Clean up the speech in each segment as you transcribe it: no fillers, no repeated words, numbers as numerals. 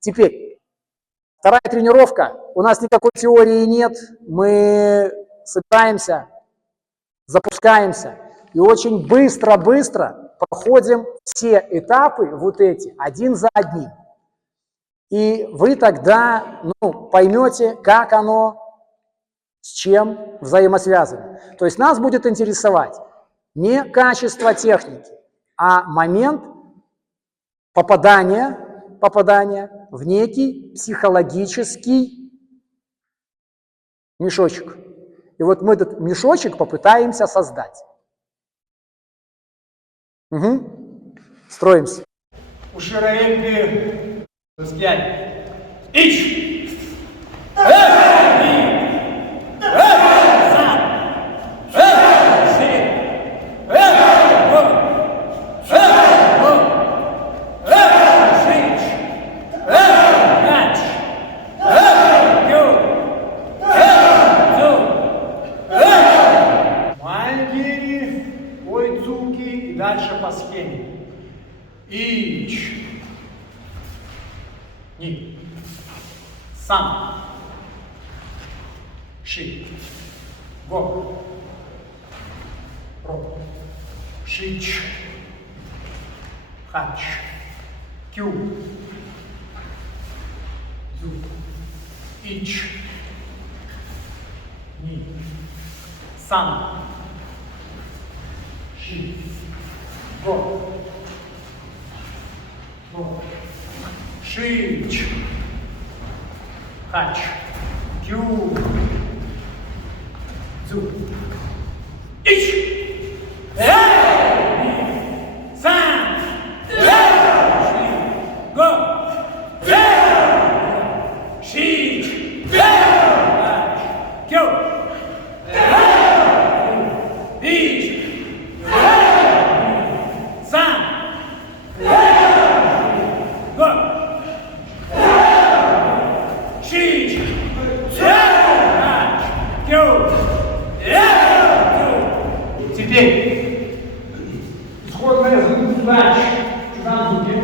Теперь, вторая тренировка. У нас никакой теории нет. Мы собираемся, запускаемся и очень быстро проходим все этапы вот эти, один за одним. И вы тогда поймете, как оно с чем взаимосвязано. То есть нас будет интересовать не качество техники, а момент попадания в некий психологический мешочек. И вот мы этот мешочек попытаемся создать. Угу. Строимся. Ушираемки. Распять. Ич! Дальше по схеме. Ич. Ни. Сам. Ши. Го. Ро. Шич. Хач. Кю. Зу. Ич. Ни. Сам. Ши. Го. Ро. Шич. Хач. Кю. Зу. Ич. Сам. Го. Шич. Хач. Кю. Ич. Сам. Го. Шич. Хач. Кю. Теперь исходная задача чуданзуки.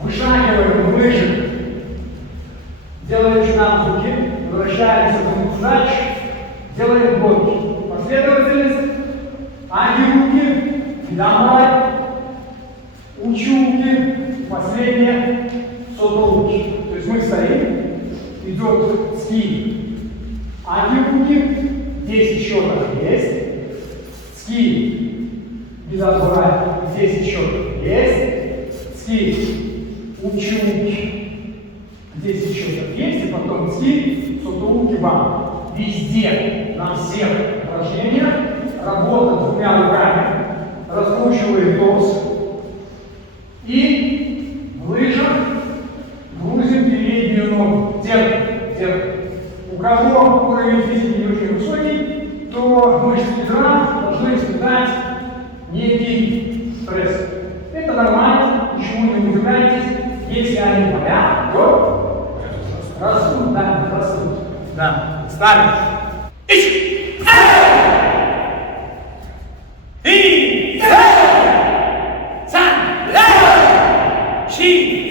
Вышагиваем выше, делаем чуданзуки, возвращаемся к задаче, делаем блоки. Последовательность, аги-руки, видамай, учи-руки, последние сото-руки. То есть мы стоим, идет скид, аги-руки, 10 счетов есть. Скид, без отбора, 10 счетов есть. Скид, учуки, 10 счетов есть. И потом скид, сотоуки, бам. Везде, на всех упражнениях, работа двумя руками, раскручиваем торс. И в лыжах грузим переднюю ногу. Терпим. У кого уровень физики не очень высокий, то мышцы бедра должны испытать некий стресс. Это нормально, ничего не удивляйтесь. Если они болят, то растут, да, растут. Да, ставим. Ич! И! Сам! Ши!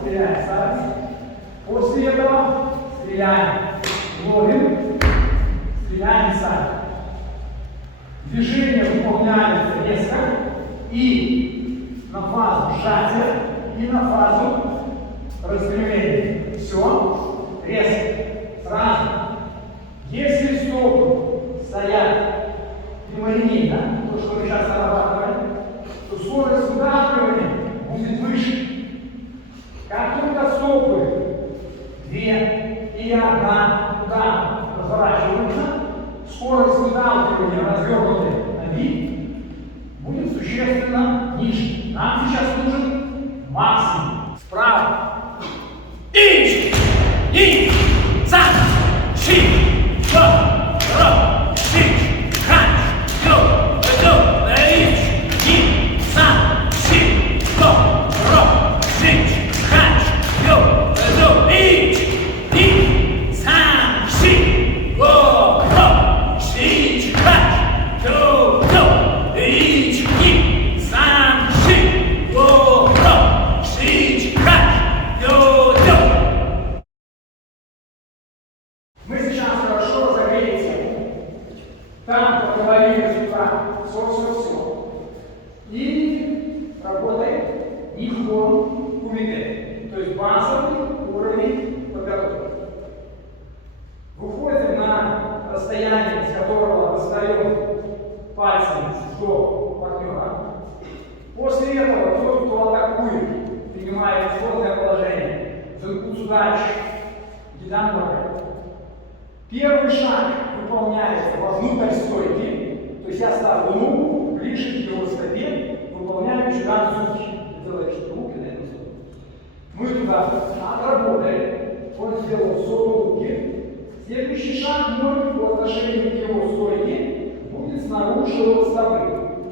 Стреляем. После этого стреляем. Ловим. Стреляем сами. Движение выполняется резко и на фазу сжатия, и на фазу распрямление. Все. Резко. Сразу. Если стопы стоят прямолинейно, то, что мы сейчас нарабатываем, то скорость вдавливания будет выше. Как только стопы 2 и 1 туда разворачиваются, скорость вдавливания развернутой ноги будет существенно ниже. Нам сейчас нужен максимум. Справа. И за, ши, ро, ши, ха, ё, ё, и за, ши, ро, ши, ха, ё, и за, ши, ро, ши, ха, ё, и за, ши, ро, ши, ха, ё. Мы сейчас хорошо разогрели тему. Там поговорили сюда все. И работаем Нихон Кумите. То есть базовый уровень подготовки. Выходим на расстояние, с которого достаем пальцами до партнера. После этого тот, кто атакует, принимает исходное положение. Занкуцу дальше. Гидан Маркет. Первый шаг выполняется вовнутрь стойки, то есть я ставлю ногу ближе к его стопе, выполняю чудак зубки. Делаешь руки на эту сторону. Мы туда отработали, он сделал 100 руки. Следующий шаг мой по отношению к его стойке будет снаружи его стопы.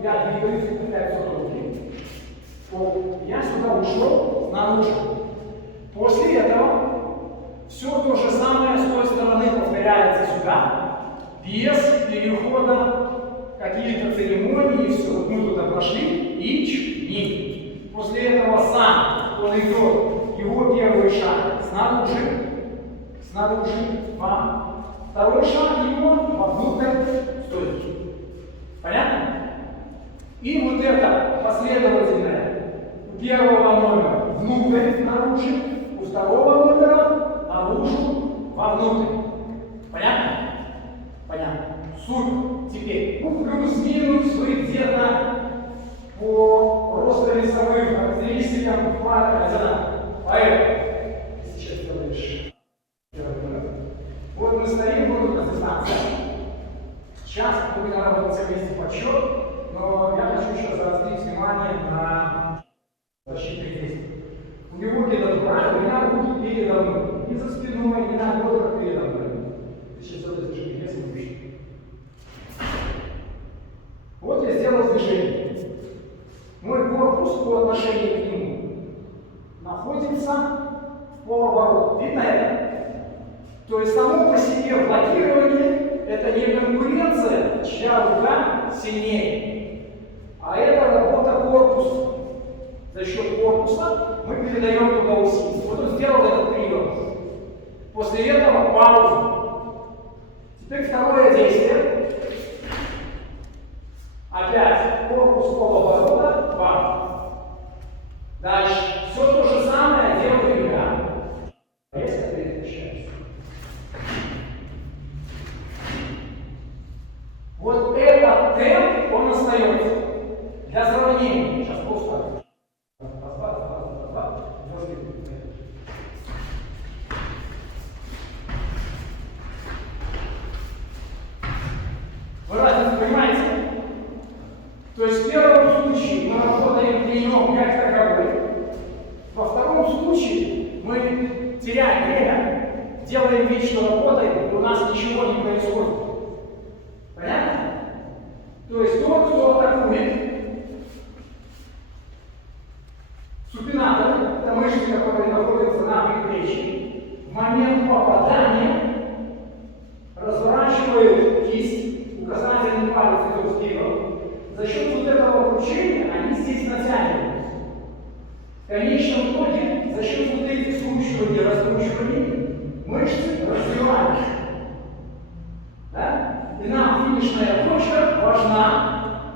Я двигаюсь, опять 100 руки. Я сюда ушел снаружи. После этого все то же самое с той стороны повторяется сюда, без перехода какие-то церемонии, все. Вот мы туда прошли, ич, ни. После этого сам он идет, его первый шаг снаружи, вам. Второй шаг его вовнутрь стойки. Понятно? И вот это последовательное. У первого номера внутрь, снаружи, у второго номера наружу, вовнутрь. Понятно? Понятно. Супер. Теперь, плюс-минус вы где-то по ростовесовым характеристикам одинаково. Поэтому, ты сейчас делаешь вот мы стоим, вот у нас дистанция. Сейчас мы будем работать все вместе подсчет, но я хочу еще заострить внимание на защитных действиях. У него передо мной, у меня руки передо мной. Не за спиной, не на бедрах передо мной. Ты сейчас делаешь движение, вес выше. Вот я сделал движение. Мой корпус по отношению к нему находится в полоборота. Видно это? То есть само по себе блокирование – это не конкуренция, чья рука сильнее, а это работа корпуса. За счет корпуса мы передаем туда усилие. Вот он сделал этот прием. После этого пауза. Теперь второе действие. Опять корпус полоборота, бам. Дальше. Все то же самое делаю я. Резко переключаюсь. Вот этот темп, он остается. Для сравнения. Сейчас просто. Вы разницу понимаете? То есть в первом случае мы работаем прием как таковой. Во втором случае мы теряем время, делаем вид, что работаем, и у нас ничего не происходит. Понятно? То есть тот, кто атакует, супинатор, это мышцы, которые находятся на предплечье, в момент попадания разворачивает кисть, указательный палец идет вперед. За счет вот этого вручения они здесь натягиваются. В конечном итоге, за счет вот этих скручиваний и раскручиваний, мышцы развиваются. Да? И нам финишная точка важна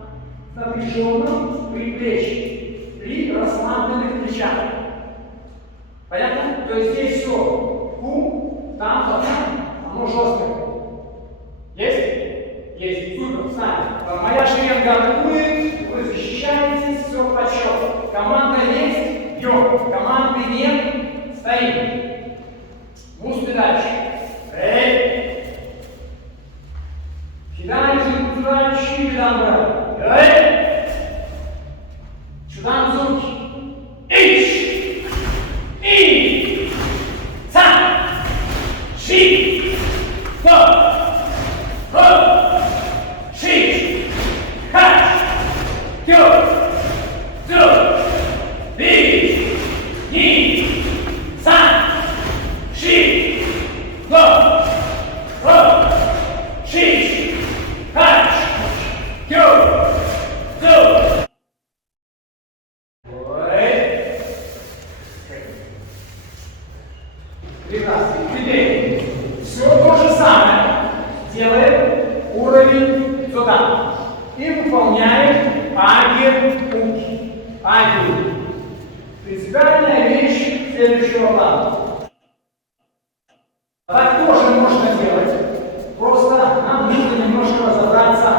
в напряженном предплечье при расслабленных плечах. Понятно? Стоим. Мускулы дальше. Эй. Кидаем же туда, щи там. Эй. Сюда руки. Ищ. И. Сам. Щи. Стоп. Стоп. Щи. Хач. Тёп. Тёп. Би. Ни. Сам. Щи. Стоп. Стоп. Щи. Хач. Тёп. Тёп. Прекрасно. Теперь все то же самое делаем уровень сюда и выполняем аги-уки. Аги-уки. Принципиальная вещь следующего плана. Так тоже можно делать. Просто нам нужно немножко разобраться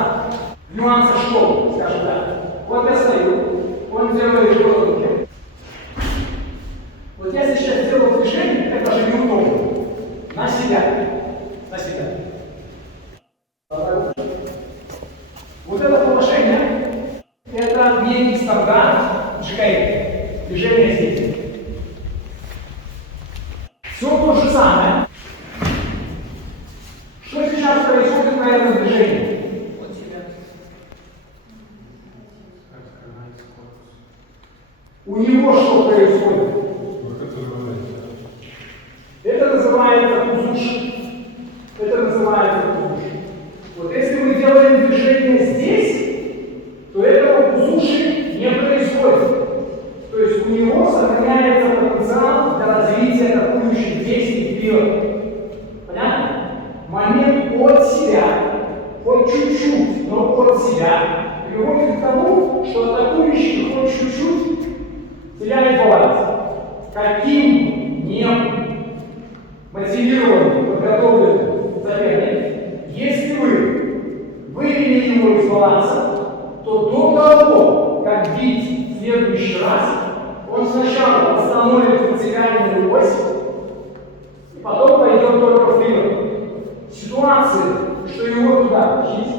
в нюансах школы, скажем так. Вот я стою, он делает руки. Вот я сейчас сделал движение, это же неудобно. На себя. На себя. Вот это положение, это некий стандарт GKI. Движение здесь. Все то же самое. Что сейчас происходит на этом движении? Вот себя. У него что происходит? Это называется пузуш. Это называется пузуш. Вот если мы делаем движение здесь, то этого пузуши не происходит. То есть у него сохраняется потенциал для развития атакующих действий вперед. Понятно? Момент от себя, хоть чуть-чуть, но от себя, приводит к тому, что атакующий хоть чуть-чуть теряет баланс. Каким не мотивированный, подготовленный соперник, если вы вывели его из баланса, то до того, как бить в следующий раз, он сначала восстановит вертикальную ось, и потом пойдет только вперед. Ситуации, что его туда бить,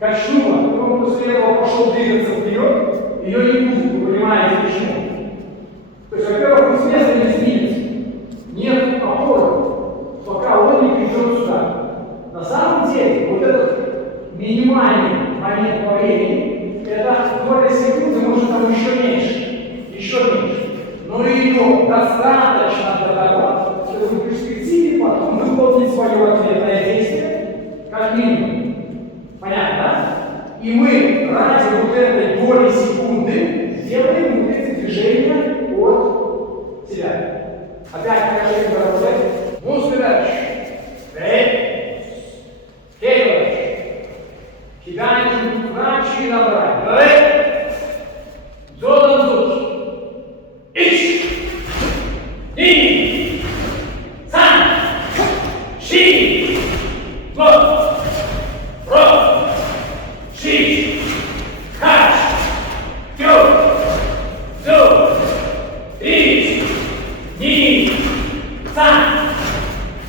качнуло, и он после этого пошел двигаться вперед, ее не будет, вы понимаете почему. То есть, во-первых, он с места не сдвинется. Нет опоры, пока он не придет сюда. На самом деле, вот этот минимальный момент по времени, это доля секунды, может там еще меньше. Еще меньше. Но ее достаточно для того, чтобы в перспективе потом выполнить свое ответное действие, как минимум. Понятно, да? И мы ради вот этой доли секунды делаем вот эти движения от себя. Опять покажи дорогой. Мускулы дальше. Эй. Кейлыш. Кидаем туда, щи набрать. Эй. Зодан зуч. Ищ. И. Сан. Щи. Лот. Рот. Щи. Хач. Тёп. Зуб. Ищ. Ни. Сан.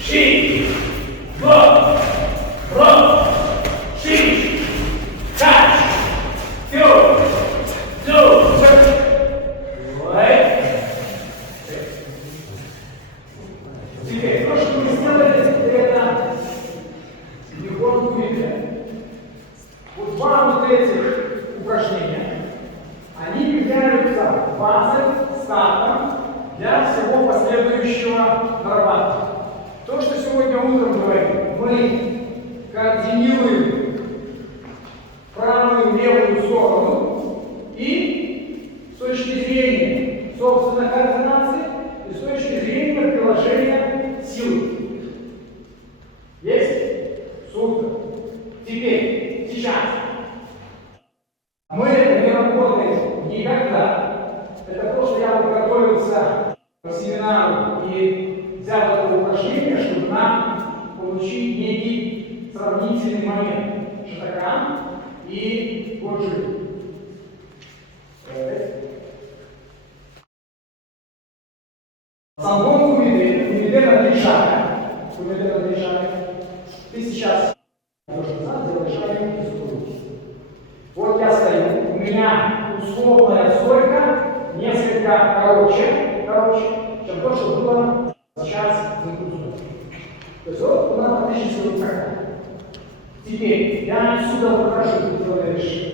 Щи. Лот. Рот. Щи. Хач. Тёп. Зуб. Теперь, то, что мы сделали, это бегон кубика. Вот два вот этих упражнения, они являются базой, стартом для всего последующего нарабатывания. То, что сегодня утром говорим, мы координируем правую и левую сторону и с точки зрения, собственно, координации и с точки зрения приложения силы. Есть? Супер. Теперь, сейчас. Мы не работаем никогда. Это просто я подготовился к семинару и взял это упражнение, чтобы нам получить некий сравнительный момент. Шатакан и годжи. Самбо 3 шага. Примерно 3 шага. Ты сейчас идешь назад, делаешь шаг и руки. Вот я стою, у меня условная стойка несколько короче, чем то, что было сейчас в инклюзии. То есть вот она практически вот такая. Теперь я отсюда выхожу, ты делаешь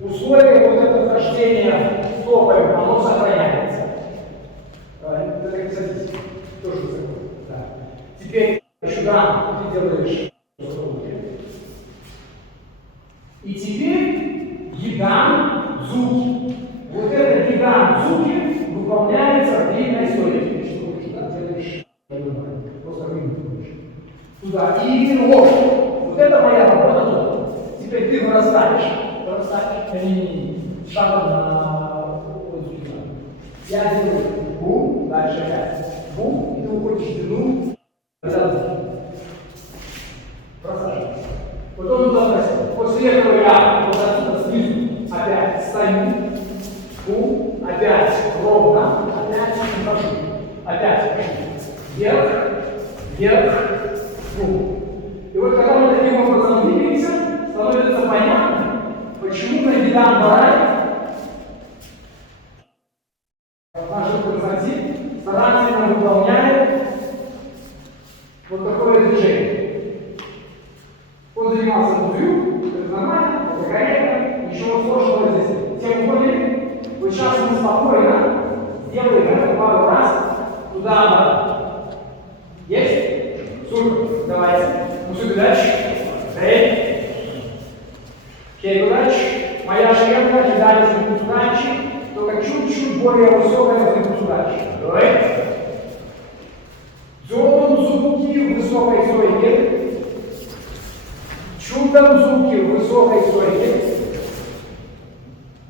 условие вот этого вхождения стопой, оно сохраняется. Это как садись. Тоже закон. Да. Теперь сюда ты делаешь руки. И теперь гидан дзуки. Вот этот гидан дзуки выполняется в длинной стойке. Что ты сюда делаешь? Просто выйдешь. Туда. И вверх. Вот это моя работа. Теперь ты вырастаешь. Шагом на сюда. Я делаю бум, дальше опять бум, и ты уходишь в длину. Просаживайся. Потом туда бросил. После этого я вот отсюда снизу опять стою. Бум, опять ровно, опять хожу. Опять вверх, вверх, бум. И вот когда мы таким образом двигаемся, становится понятно, почему на гидан барай наш константин старательно выполняет вот такое движение. Он занимался бузью, это нормально, это корректно, ничего сложного здесь. Тем более, вот сейчас мы спокойно сделаем это пару раз туда-обратно. Есть? Супер. Давайте. Мусу дальше. Эй. Кегудач. Моя шерка кидали за кутудачи, только чуть-чуть более высокая за кутудачи. Давай. Дзобун зубки в высокой стойке. Чудом зубки в высокой стойке.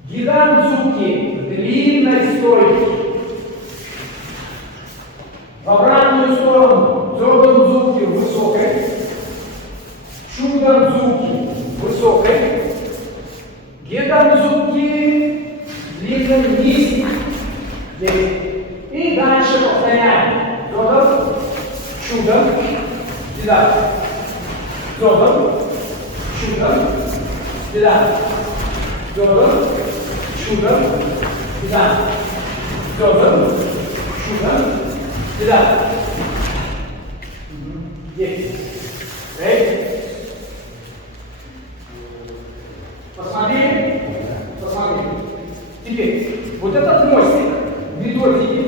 Гидан зубки в длинной стойке. В обратную сторону. Дзобун зубки в высокой. Чудом зубки в высокой. Гидан зубки в длинном низкой. И дальше повторяем. Дзобун. Чудом. Гидан. Дзобун. Чудом. Гидан. Дзобун. Чудом. Гидан. Дзобун. Чудом. Гидан. Есть. Эй. Посмотрели? Посмотрели. Теперь, вот этот мостик в методике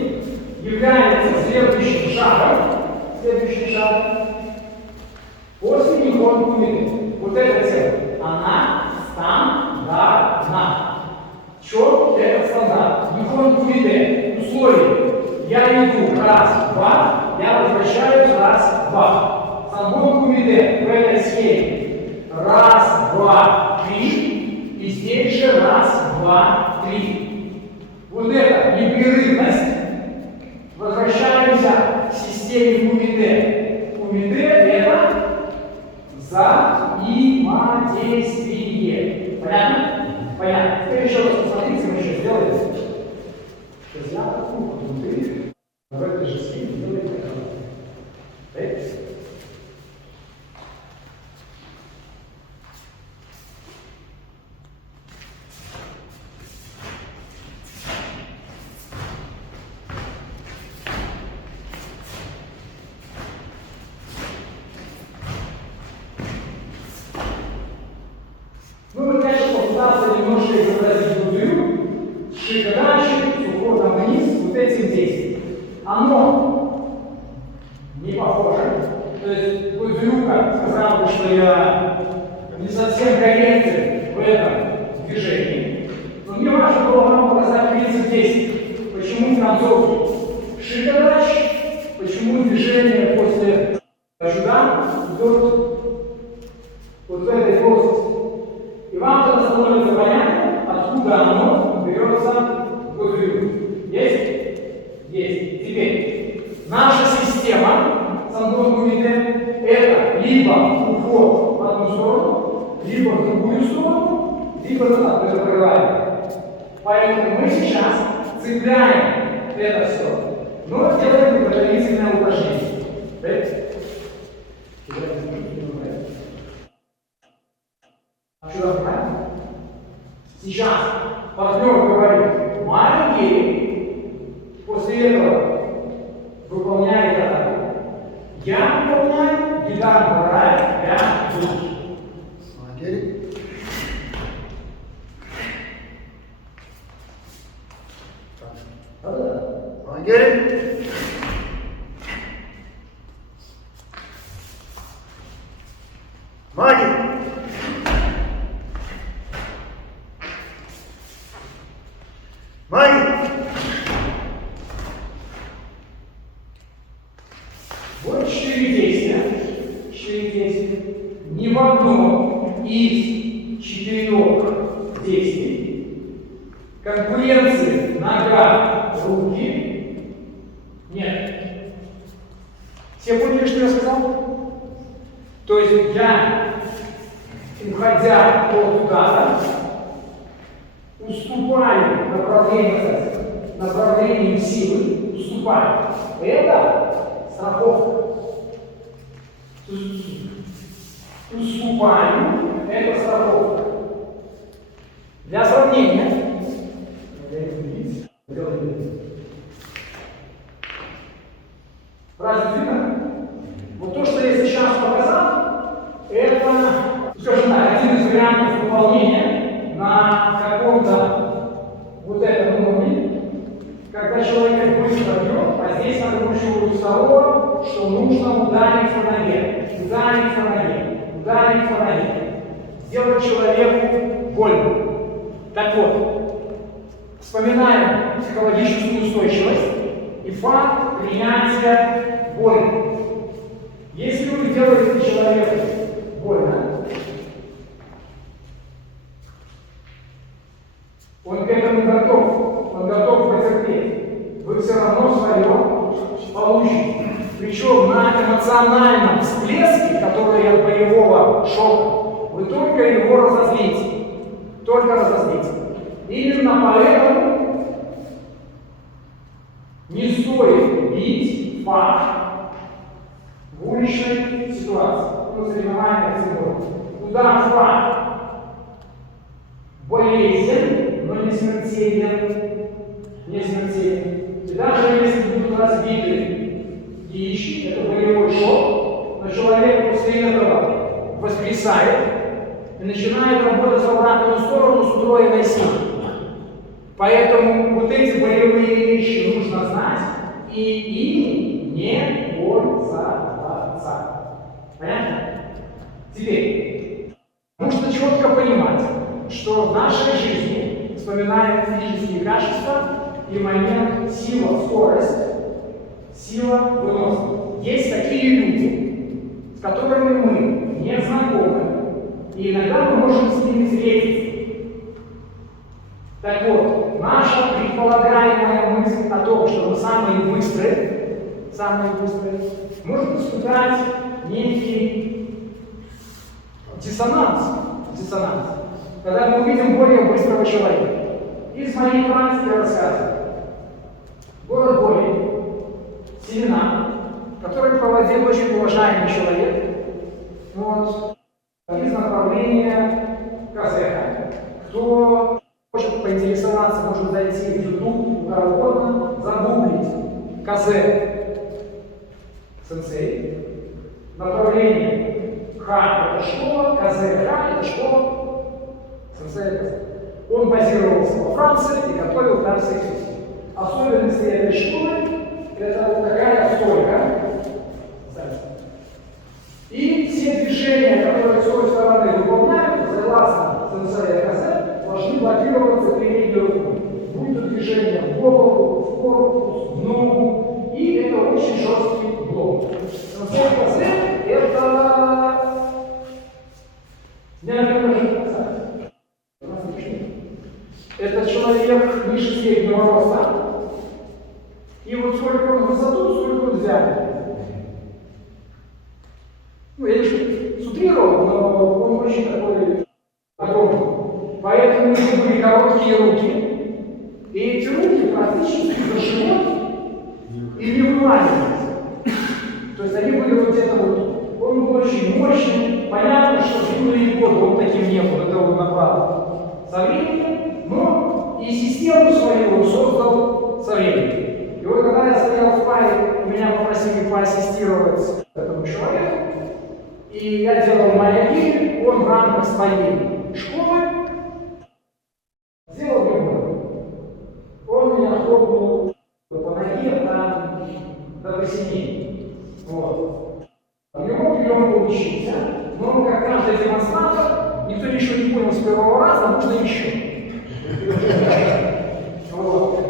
является следующим шагом. Следующий шаг. После Нихон Кумиты. Вот эта тема. Она стандартна. Что это стандарт? Нихон Кумиты. Условие. Я иду раз, два, я возвращаюсь раз, два. Самбон Кумиты в этой схеме. Раз, два, три. И здесь же раз, два, три. Вот эта непрерывность. Возвращаемся к системе Кумите. Кумите это взаимодействие. Понятно? Понятно. Теперь еще раз посмотрите, мы еще сделаем. Сейчас я такую внутри. В этой же схеме делаем это. Ну, вот, конечно, попытался немножко изобразить бузую, шикарачи, с уходом вниз, вот этим действием. Оно не похоже. То есть, бузюка сказал бы, что я не совсем корректен в этом движении. Но мне важно было вам показать принцип действий. Почему в концовке шикарач, почему движение после сюда идет вот в этой плоскости. И вам тогда становится понятно, откуда оно берется в бузую. Есть? Есть. Теперь, наша система Самбон Кумите это либо уход в одну сторону, либо в другую сторону, либо назад, это прерывание. Поэтому мы сейчас цепляем это все Но делаем подготовительное упражнение. Сейчас партнер говорит маленький, после этого выполняет атаку. Я выполняю, гитара брать, я буду. Вот 4 действия. 4 действия. Ни в одном из 4 действий конкуренции нога, руки нет. Все поняли, что я сказал? То есть я, уходя от удара, уступаю направлению силы, уступаю. Это страховка. Уступаю, это страховка. Для сравнения, разве видно? Вот то, что я сейчас показал, это, скажем так, один из вариантов выполнения на каком-то вот этом уровне, когда человек быстро бьет, а здесь надо учитывать второго, что нужно ударить по ноге, ударить по ноге, ударить по ноге, сделать человеку больно. Так вот, вспоминаем психологическую устойчивость и факт принятия боли. Если вы делаете человеку больно, он к этому готов, он готов потерпеть. Вы все равно свое получите. Причем на эмоциональном всплеске, который от боевого шока, вы только его разозлите. Только разозлите. Именно поэтому не стоит бить факт в уличной ситуации. Ну, соревнования символов. Удар факт болезнен, но не смертелен. Не смертелен. И даже если будут разбиты яички, это боевой шок, но человек после этого воскресает и начинает работать в обратную сторону с утроенной силой. Поэтому вот эти боевые вещи нужно знать и ими не пользоваться. Понятно? Теперь, нужно четко понимать, что в нашей жизни, вспоминая физические качества и момент сила, скорость, сила, выносливость. Есть такие люди, с которыми мы не знакомы, и иногда мы можем с ними встретиться. Так вот, наша предполагаемая мысль о том, что мы самые быстрые, может испытать некий диссонанс. Когда мы увидим более быстрого человека. Из моей практики я рассказываю. Город Боли, Семена, который проводил очень уважаемый человек, вот, из направления Казеха. Кто хочет поинтересоваться, может зайти в YouTube, куда угодно, загуглить Казех сенсей. Направление Ха – это школа, Казех Ха – это школа сенсея Казех. Он базировался во Франции и готовил там сессии. Особенности этой школы – это вот такая стойка. И все движения, которые с той стороны выполняют, согласно сенсея Казех, должны блокироваться передней рукой. Будь то движение в голову, в корпус, в ногу. И это очень жесткий блок. Сенсей Казех – это это человек ниже среднего роста. И вот сколько он в высоту, сколько он взял. Ну, я не сутрировал, но он очень такой огромный. Поэтому у него были короткие руки. И эти руки практически за живот и не вылазились. То есть они были вот где-то вот, он был очень мощный, понятно, что с юной года он таким не был, это он набрал со временем, но и систему свою он создал со временем. И вот когда я стоял в паре, меня попросили поассистировать этому человеку, и я делал маяки, он в рамках своей школы сделал мне. Он меня хлопнул по ноге там до посинения. Вот. У него прием получился, но как каждый демонстратор, никто ничего не понял с первого раза, нужно еще. Вот.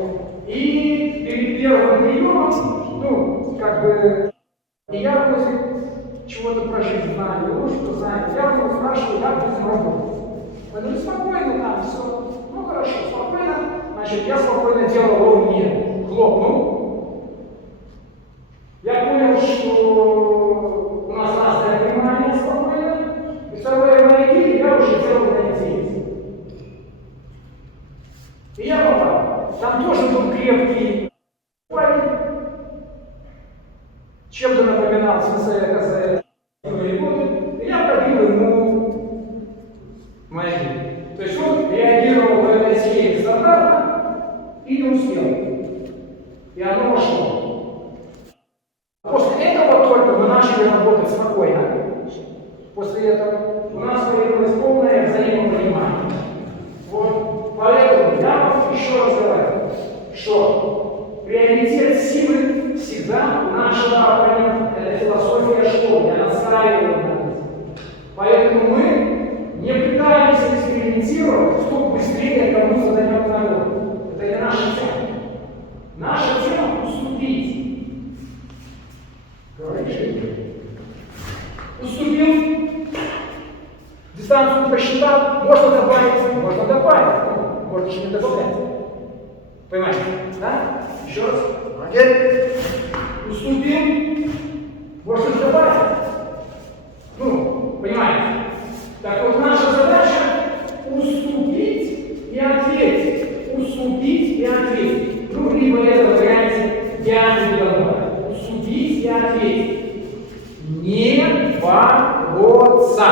И перед первым приемом, ну, как бы, и я после чего-то про жизнь знаю, ну, что знаю, я его спрашиваю, как будем работать. Он говорит, спокойно, там, все, ну, хорошо, спокойно. Значит, я спокойно делал, он мне хлопнул. Я понял, что у нас разное понимание спокойно. И второе маяки я уже делал на интересе. И я попал. Там тоже был крепкий парень. Чем-то напоминал СССР, и я пробил ему маяки. То есть он реагировал в этой схеме стандартно и не успел. И оно вошло. После этого только мы начали работать спокойно. После этого у нас появилось полное взаимопонимание. Вот. Поэтому я вам еще раз говорю, что приоритет силы всегда у нашего оппонента. Это философия школы, я настаиваю на этом. Поэтому мы не пытаемся экспериментировать, кто быстрее кому задает ногу. Это не наша тема. Наша тема – уступить. Говоришь? Уступил, дистанцию посчитал, можно добавить, можно еще не добавлять. Понимаете? Да? Еще раз. Молодец. Уступил, можно добавить. Ну, понимаете? Так вот, наша задача уступить и ответить. Уступить и ответить. Ну, либо это варианте диагноз договора. Уступить и ответить. Не бороться.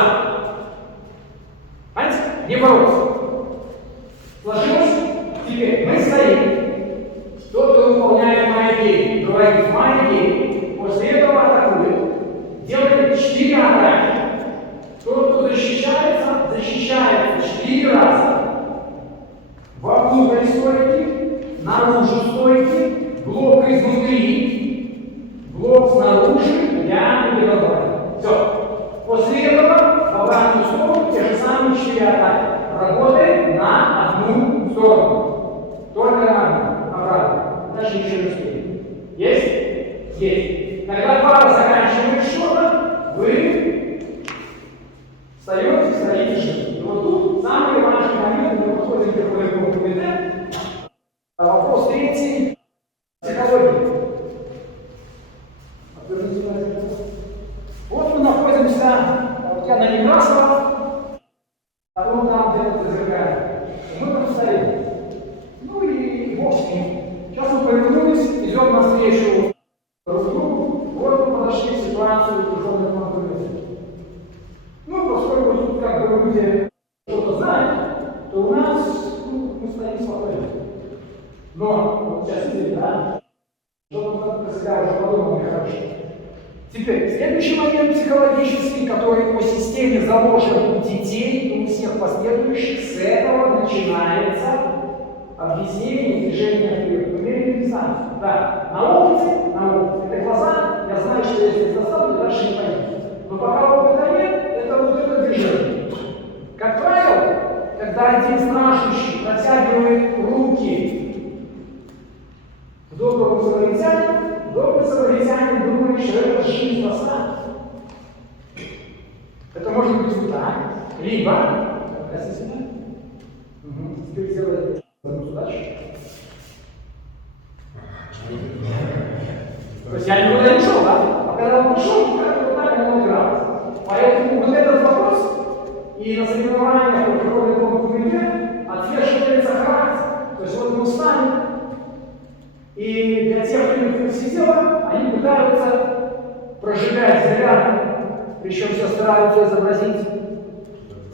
Понимаете? Не бороться. Сложилось? Теперь мы стоим. Тот, кто выполняет маяки, говорит маяки, после этого атакует. Делает 4 атаки. Тот, кто защищается 4 раза. Вовнутрь стойки, наружу стойки, блок изнутри, блок снаружи, я не добавляю. Все. После этого в обратную сторону те же самые 4 атаки. Работаем на одну сторону. Только на одну. Обратно. Даже ничего не успеем. Есть? Есть. Когда пара заканчивает что-то, вы встаете, стоите жить. И вот тут самый важный момент, мы подходим к первому комитету. Вопрос третий. Психология. Вот мы находимся, вот я на Некрасово, потом там где-то зазеркали. Мы там стоим. Ну и бог с ним. Сейчас мы повернулись, идем навстречу друг другу. Вот мы подошли к ситуации тяжелой конкуренции. Ну, поскольку тут как бы люди что-то знают, то у нас мы стоим спокойно. Но, вот сейчас видите, да? Что-то про себя уже подумал нехорошо. Теперь, следующий момент психологический, который по системе заложен у детей и у всех последующих, с этого начинается объяснение движения вперед. Умеренную дистанцию. Да, на опыте, это глаза, я знаю, что если их заставлю, дальше не пойду. Но пока опыта нет, это вот это движение. Как правило, когда один страждущий протягивает руки к доброму самаритянину, добрый самаритянин думает, что это жизнь спасает. Это может быть вот так, либо, теперь сделай удачу. То есть я никуда не ушел, да? А когда он ушел, как-то вот так оно игралось. Поэтому вот этот вопрос и на соревнованиях по приходу к комитету отвешивается характер. То есть вот мы устали, и для тех, кто не тела, они пытаются прожигать заряд, причем все стараются изобразить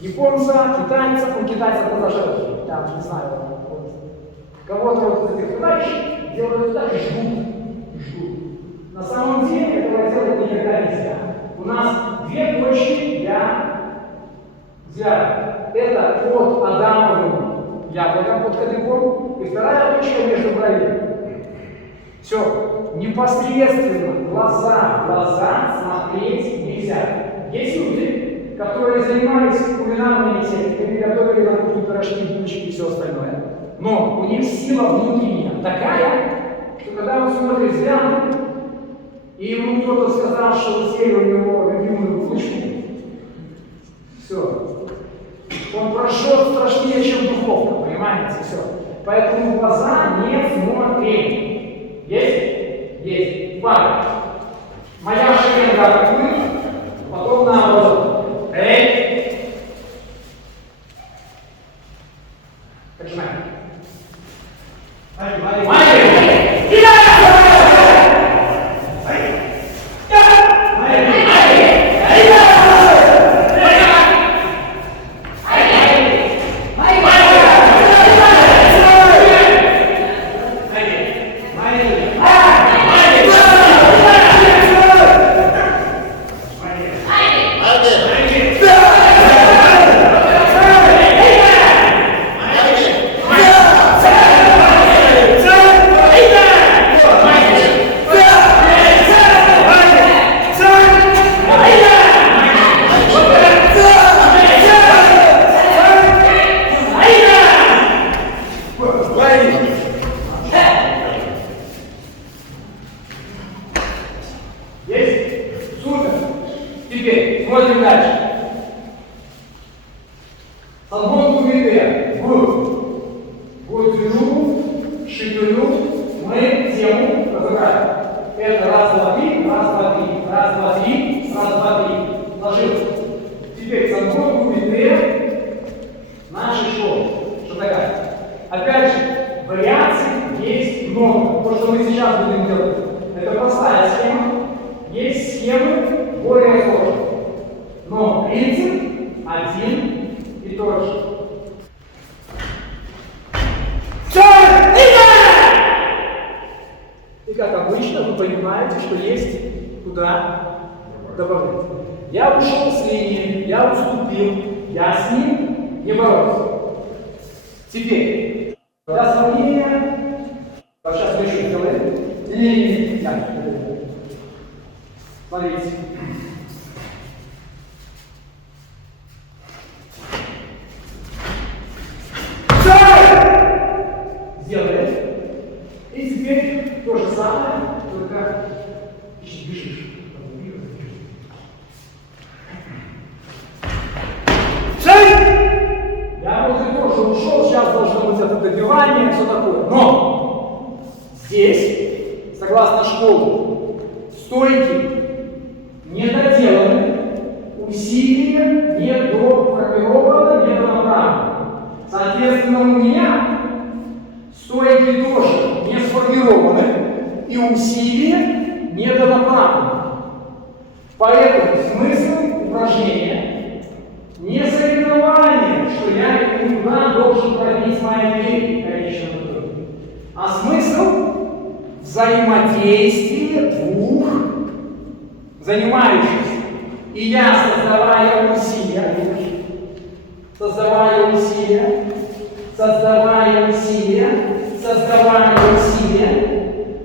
японца, китайца, китайца произошедший, там, не знаю, вот, кого-то вот из этих товарищей делают так и ждут. На самом деле этого делать никогда нельзя. У нас две точки для взгляда. Это под Адамовым яблоком, под кадыком, и вторая точка между бровей. Все. Непосредственно в глаза смотреть нельзя. Есть люди, которые занимались кулинарными техниками, готовили на кухне пирожки, булочки и все остальное. Но у них сила внутренняя такая, что когда он смотрит взглядом, и ему кто-то сказал, что съели у него любимую булочку, все. Он прошел страшнее, чем духовка, понимаете? Все. Поэтому в глаза не смотреть. Есть? Есть. Пара. Моя шеренга атакует, потом наоборот. Эй! Прижимаем. Есть? Супер! Теперь смотрим дальше. Созвон кумите в гудзю, шипелю, мы тему разыграем. Это раз, два, три, раз, два, три, раз, два, три, раз, два, три. Ложился. Теперь созвон кумите нашей школы. Что такое? Опять же, вариаций есть много. То, что мы сейчас будем делать, это простая схема. Есть схемы более сложные. Но принцип один и тот же. И как обычно, вы понимаете, что есть куда добавлять. Я ушел с линии, я уступил, я с ним не боролся. Теперь, для сравнения, сейчас мы еще сделаем линии. Смотрите. Сделали. И теперь то же самое, только бежишь. Я вот и тоже ушел, сейчас должно быть это добивание, все такое. Но здесь, согласно школе, стойки недоделаны, усилие недоформировано, недонаправлено. Соответственно, у меня стойки тоже не сформированы и усилие недонаправлено. Поэтому смысл упражнения не соревнование, что я никуда должен пробить мои двери количеством труда, а смысл взаимодействия двух занимающихся. И я, создавая усилия,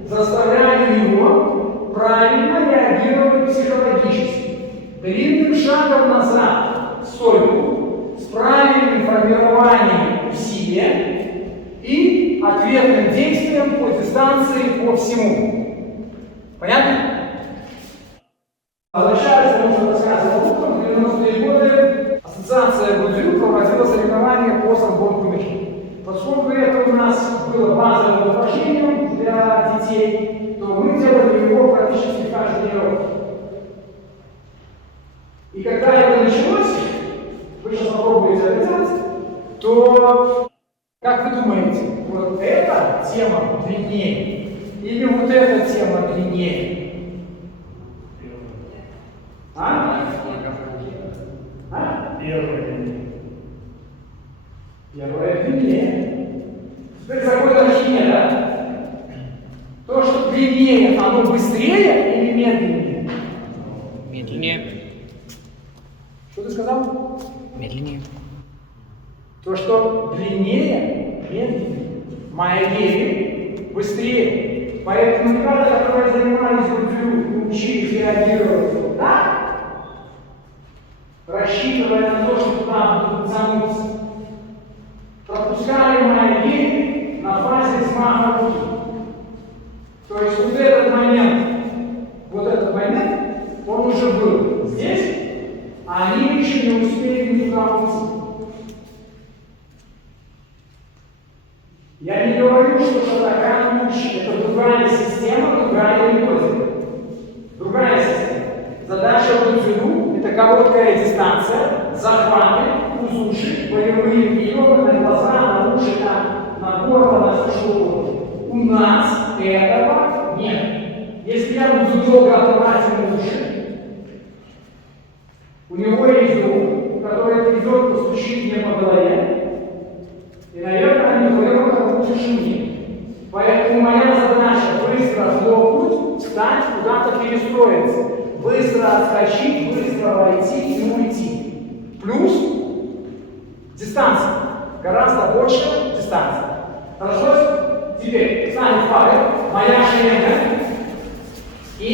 заставляю его правильно реагировать психологически. Длинным шагом назад в стойку с правильным формированием усилия и ответным действием по дистанции по всему. Понятно? Возвращаясь к тому, что рассказывал утром, в 90-е годы ассоциация Гудзю проводила соревнования по самбон кумихи. Поскольку это у нас было базовым упражнением для детей, то мы делали его практически каждый тренировке. И когда это началось, вы сейчас попробуете описать, то, как вы думаете, вот эта тема длиннее или вот эта тема длиннее? А? А? Первая длиннее. Теперь закон химия, да? То, что длиннее, оно быстрее или медленнее? Медленнее. Что ты сказал? Медленнее. То, что длиннее, медленнее. Моя гели быстрее. Поэтому ребята, которые занимались грудью, учились реагировать так, рассчитывая на то, что туда будут тянуться, пропускали моя гели на фазе взмаха руки. То есть вот этот момент, он уже был здесь, а они еще не успели никуда уйти. Я не говорю, что Шатакан лучше. Это другая система, другая методика. Другая система. Задача Гудзюду – это короткая дистанция, захваты, узуши, болевые приемы на глаза, на уши, на горло, на все что угодно. У нас этого нет. Если я буду долго отрывать ему уши, у него есть друг, который придет, постучит мне по голове, и, наверное, не выбрал лучше шуметь. Поэтому моя задача быстро хлопнуть, встать, куда-то перестроиться. Быстро отскочить, быстро войти и уйти. Плюс дистанция. Гораздо больше дистанция. Хорошо? Теперь встанем в паре. Моя шеренга. И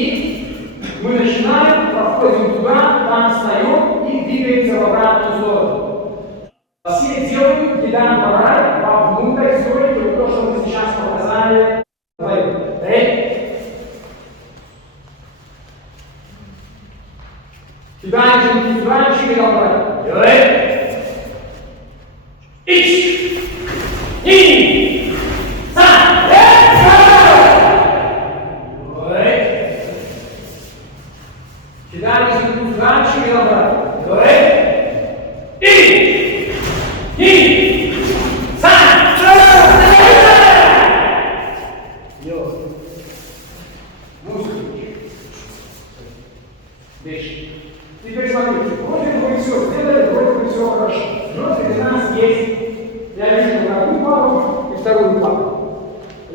мы начинаем, проходим туда, там встаем и двигаемся в обратную сторону. Все делают кидан барай вовнутрь стойки, вот то, что мы сейчас показали. Кидаем, кидаем, барай. Ич! И! Са! Кидаем, кидаем, барай. И! Теперь смотрите, вроде бы все сделали, вроде бы все хорошо. Но среди нас есть, я вижу одну пару и вторую пару.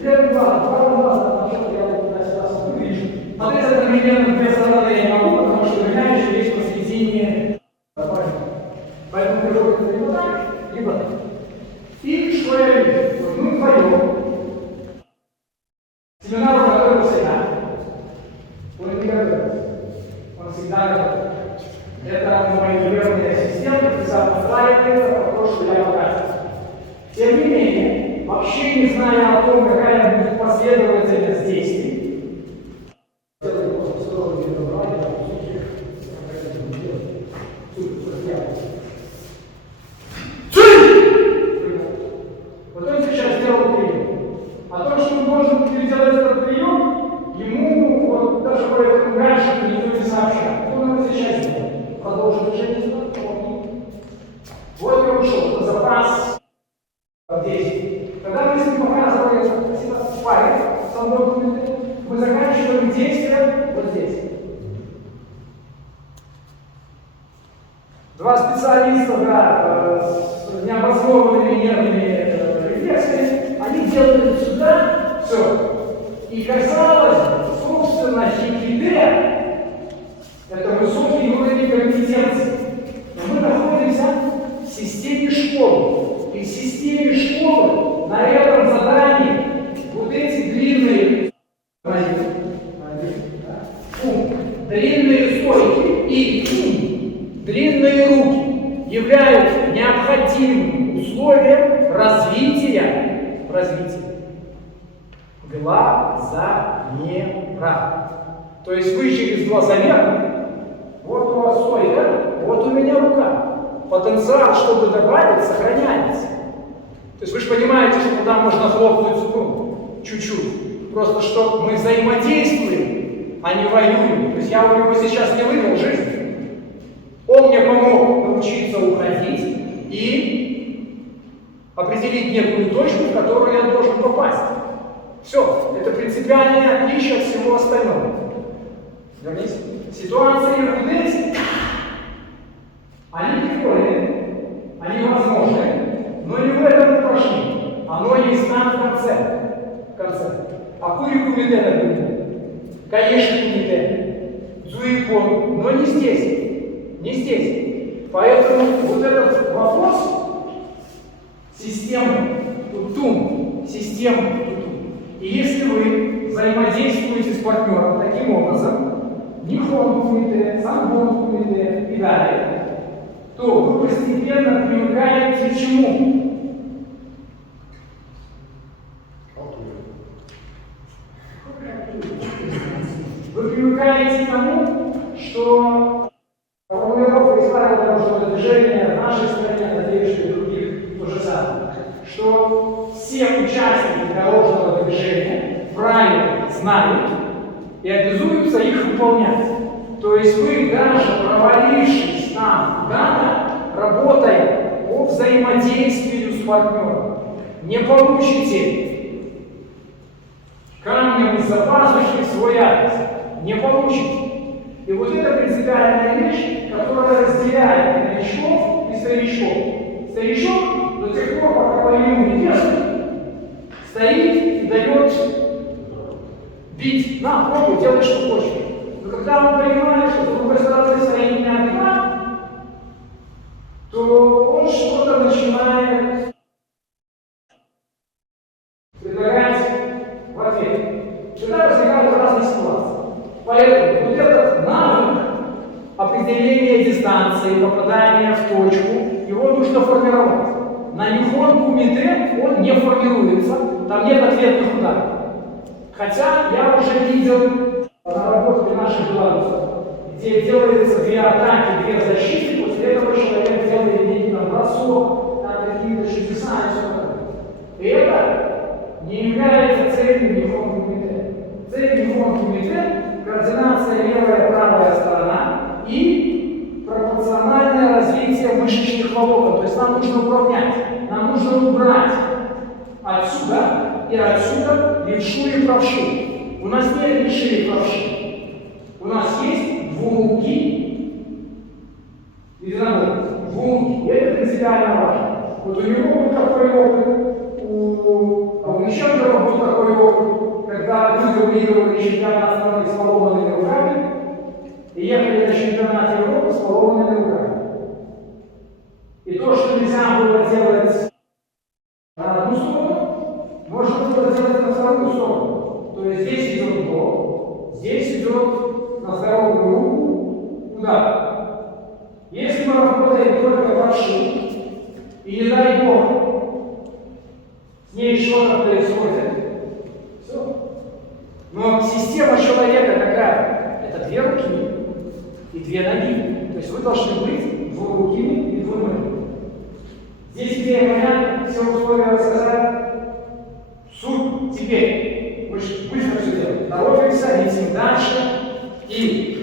Левый глаз, правый глаз, потому что я вот туда-сюда вижу. Смотреть одновременно две стороны я не могу, потому что у меня еще есть посередине. Поэтому приходится либо так, либо так. И что я вижу? Вот мы вдвоем. Семинар готовил всегда. Он не готовится. Он всегда готов. Это мой верный ассистент, который сам устраивается по то, что я показываю. Тем не менее, вообще не зная о том, какая будет последовательность действий, вот он сейчас сделал прием. О том, что он должен переделать этот прием, ему вот даже по этому гаджету никто не сообщал. Он это сейчас сделал. Продолжим движение. Вот я ушел. Это запас действий. Когда мы с ним показывали файл, мы заканчиваем действие вот здесь. Два специалиста, с необоснованными нервными рефлексами, они делают сюда все. И казалось, собственно, хикиде — это высокий уровень компетенции. Но мы находимся в системе школы. И в системе школы на этом задании вот эти длинные стойки и длинные руки являются необходимым условием развития глазомера. То есть вы через глазомер, вот у вас стойка, вот у меня рука. Потенциал, чтобы добавить, сохраняется. То есть вы же понимаете, что туда можно хлопнуть чуть-чуть. Просто что мы взаимодействуем, а не воюем. То есть я у него сейчас не выиграл жизнь. Он мне помог научиться уходить и определить некую точку, в которую я должен попасть. Все, это принципиальное отличие от всего остального. Вернись. Ситуации вот эти, они прикольные, они возможны, но не в этом упражнении. Оно есть там в конце. А кури кумите это? Конечно, кумите. Дзуикон, но не здесь. Не здесь. Поэтому вот этот вопрос системы тутум, система тутум. И если вы взаимодействуете с партнером таким образом, Нихон кумите, Санбон кумите и далее, то вы постепенно привыкаете к чему? Вы привыкаете к тому, что формулировка из правил дорожного движения в нашей стране, надеюсь, что и других то же самое, что все участники дорожного движения правильно знают и обязуются их выполнять. То есть вы, даже провалившись там куда-то, работая по взаимодействию с партнером, не получите камнем из-за пазухи в свой адрес. Не получите. И вот это принципиальная вещь, которая разделяет новичков и старичков. Старичок до тех пор, пока по нему не держит, стоит и дает бить. На, пробуй, делай, что хочешь. Но когда он понимает, что с другой стороны стоит не одна, то он что-то начинает предлагать в ответ. Всегда возникают разные ситуации. Поэтому вот этот навык определения дистанции, попадания в точку, его нужно формировать. На Нихон кумите он не формируется, там нет ответных ударов. Хотя я уже видел наработки наших белорусов, где делается 2 атаки, 2 защиты, после этого человек делает некий бросок, там какие-то чудеса и все такое. И это не является целью Нихон кумите. Цель Нихон кумите — координация левая, правая сторона и пропорциональное развитие мышечных волокон. То есть нам нужно уравнять, нам нужно убрать отсюда и отсюда левшу и правшу. У нас нет левши и правши. У нас есть двулуки единоборцы. Двулуки. И это принципиально важно. Вот у него будет такой опыт, у Мещенкова будет такой опыт, когда люди выигрывали чемпионат страны с поломанными руками и ехали на чемпионат Европы с поломанными руками. И то, что нельзя было делать на одну сторону, можно было делать на вторую сторону. То есть здесь идет блок, здесь идет на здоровую руку удар. Если мы работаем только правши, и не дай Бог, с ней что-то происходит, все. Но система человека какая? Это 2 руки и 2 ноги. То есть вы должны быть двурукими и двуногими. Здесь где понятно, все условия рассказать. Суть теперь. Мы же быстро все делаем. Торопимся, летим дальше. И